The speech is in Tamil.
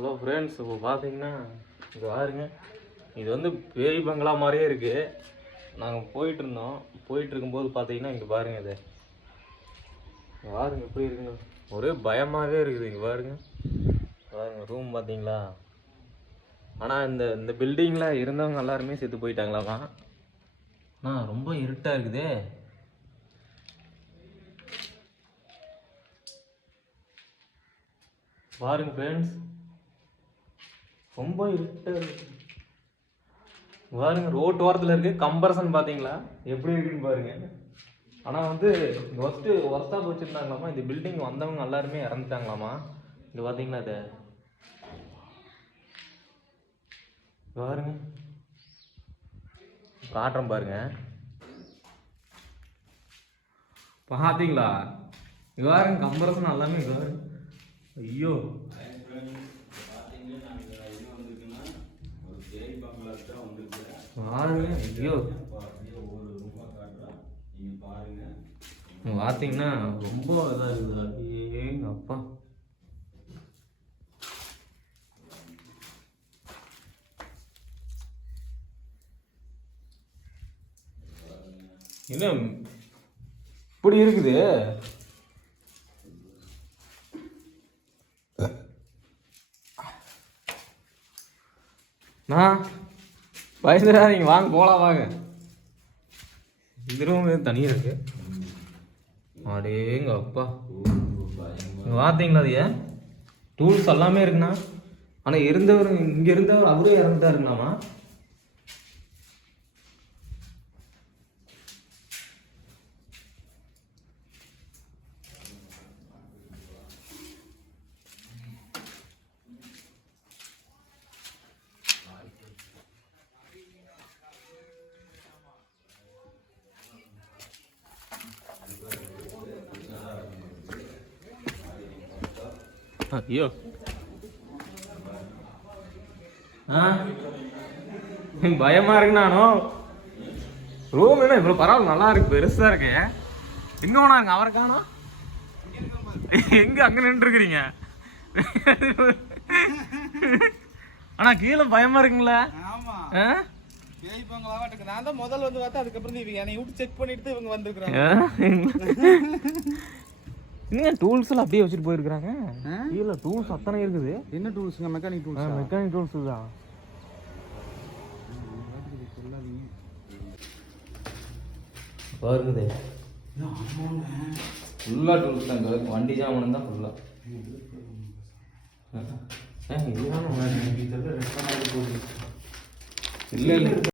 ஹலோ ஃப்ரெண்ட்ஸ் இப்போ பார்த்தீங்கன்னா இங்கே பாருங்க இது வந்து பேய் பங்களா மாதிரியே இருக்குது நாங்கள் போயிட்டு இருந்தோம். போயிட்டு இருக்கும்போது பார்த்தீங்கன்னா இங்கே பாருங்க இது. இங்க பாருங்க எப்படி இருக்குங்க ஒரே பயமாகவே இருக்குது இங்கே பாருங்க. பாருங்க ரூம் பார்த்தீங்களா ஆனால் இந்த இந்த பில்டிங்கில் இருந்தவங்க எல்லாருமே செத்து போயிட்டாங்களாமா? அண்ணா ரொம்ப இருட்டாக இருக்குதே. பாருங்க ஃப்ரெண்ட்ஸ் ரொம்ப இருட்டாக இருக்கு. பாருங்க ரோட்டு ஓரத்தில் இருக்குது கம்பரசன் பார்த்தீங்களா எப்படி இருக்குன்னு பாருங்க. ஆனால் வந்து ஃபஸ்ட்டு ஒர்ஸ்டாக வச்சுருந்தாங்களாமா இந்த பில்டிங் வந்தவங்க எல்லாருமே இறந்துட்டாங்களாமா? இங்கே பார்த்தீங்களா இது? பாருங்க. காட்டுறோம் பாருங்க. பார்த்தீங்களா இது பாருங்க கம்பரசன் எல்லாமே பாருங்க. ஐயோ. பாருங்க. ஐயோ. பார்த்தீங்கன்னா ரொம்ப இதாக இருக்குது. ஏங்க அப்பா என்ன? இப்படி இருக்குது? நான் பயந்துடாதீங்க வாங்க போகலாம் வாங்க. இந்த ரூம் தனியாக இருக்கு. அடேங்க அப்பா. பார்த்தீங்களா அது ஏன் டூல்ஸ் எல்லாமே இருக்குண்ணா. ஆனால் இருந்தவர் இங்கே இருந்தவர் அவரே இறந்துட்டாருங்களாமா ஐயோ. பயமா இருக்கு நானும் ரூம் என்ன இவ்வளோ பரவாயில்ல நல்லா இருக்கு பெருசா இருக்கு. எங்க போனாருங்க அவரை காணோம்? எங்க அங்க நின்று இருக்கிறீங்க ஆனா கீழே பயமா இருக்குங்களா? நான் தான் முதல்ல வந்து பார்த்தா அதுக்கப்புறம் இவங்க என்னை விட்டு செக் பண்ணிட்டு இவங்க வந்திருக்கிறாங்க. ஆ? என்னங்க டூல்ஸ் எல்லாம் அப்படியே வச்சுட்டு போயிருக்காங்க கீழே டூல்ஸ் அத்தனை இருக்குது. என்ன டூல்ஸுங்க மெக்கானிக் டூல்ஸ் மெக்கானிக் டூல்ஸ் தான். வருகுதே ஃபுல்லாக டூல்ஸ் தான் இருக்கு. வண்டி ஜாமான் தான் ஃபுல்லாக இல்லை இல்லை.